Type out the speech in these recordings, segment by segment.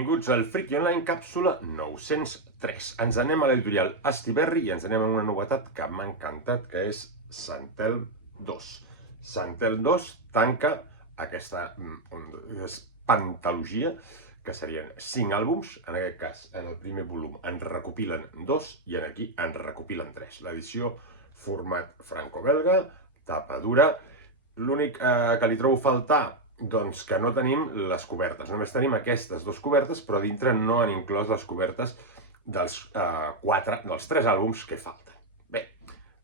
Benvinguts al Friki Online, càpsula 903. Ens anem a l'editorial Astiberri i ens anem a una novetat que m'ha encantat, que és Sant Elm 2. Sant Elm 2 tanca aquesta pantalogia, que serien 5 àlbums. En aquest cas, en el primer volum en recopilen 2 i en aquí en recopilen 3. L'edició format franco-belga, tapa dura. L'únic que li trobo a faltar, doncs que no tenim les cobertes. Només tenim aquestes dues cobertes, però dintre no han inclòs les cobertes dels 3 àlbums que falten. Bé,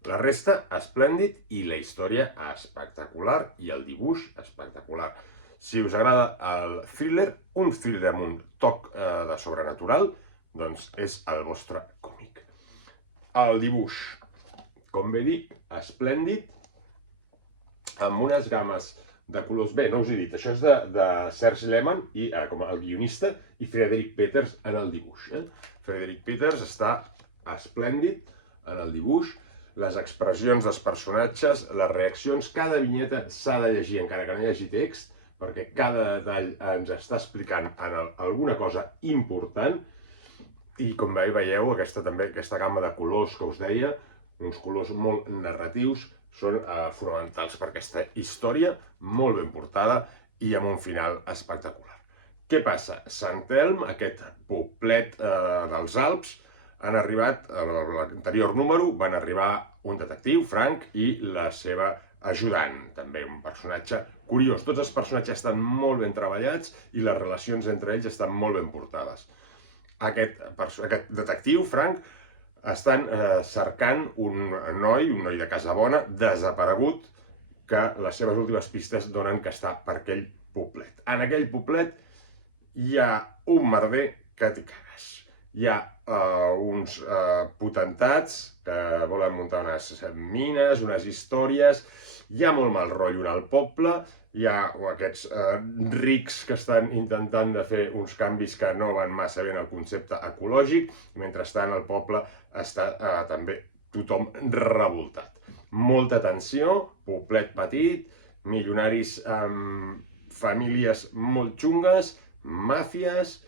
la resta esplèndid i la història espectacular i el dibuix espectacular. Si us agrada el thriller, un thriller amb un toc de sobrenatural, doncs és el vostre còmic. El dibuix, com bé dic, esplèndid, amb unes games de colors. Bé, no us he dit, això és de Serge Lehmann, com el guionista, i Frederick Peters en el dibuix. Frederick Peters està esplèndid en el dibuix, les expressions dels personatges, les reaccions, cada vinyeta s'ha de llegir, encara que no hi hagi text, perquè cada detall ens està explicant alguna cosa important, i com veieu, aquesta gamma de colors que us deia, uns colors molt narratius, són fonamentals per aquesta història, molt ben portada i amb un final espectacular. Què passa? Sant Elm, aquest poblet dels Alps, han arribat, a l'anterior número, van arribar un detectiu, Frank, i la seva ajudant, també un personatge curiós. Tots els personatges estan molt ben treballats i les relacions entre ells estan molt ben portades. Aquest detectiu, Frank, estan cercant un noi de Casabona, desaparegut, que les seves últimes pistes donen que està per aquell poblet. En aquell poblet hi ha un merder que t'hi cagues. Hi ha uns potentats que volen muntar unes mines, unes històries, hi ha molt mal rotllo al poble, hi ha aquests rics que estan intentant de fer uns canvis que no van massa bé en el concepte ecològic, i mentrestant el poble està també tothom revoltat. Molta tensió, poblet petit, milionaris amb famílies molt xungues, màfies,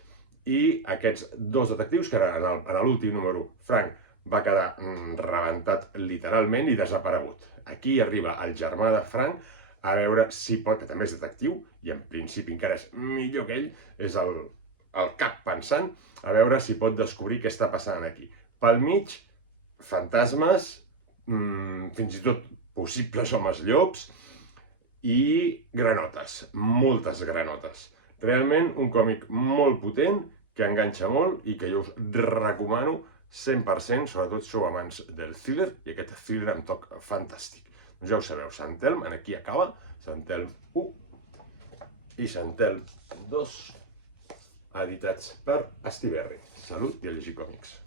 i aquests dos detectius, que en l'últim número Frank va quedar rebentat literalment i desaparegut. Aquí arriba el germà de Frank a veure si pot, que també és detectiu, i en principi encara és millor que ell, és el cap pensant, a veure si pot descobrir què està passant aquí. Pel mig, fantasmes, fins i tot possibles homes llops, i granotes, moltes granotes. Realment un còmic molt potent, que enganxa molt i que jo us recomano 100%, sobretot si sou amants del thriller, i aquest thriller amb toc fantàstic. Doncs ja ho sabeu, Sant Elm, aquí acaba, Sant Elm 1 i Sant Elm 2, editats per Astiberri. Salut i a llegir còmics.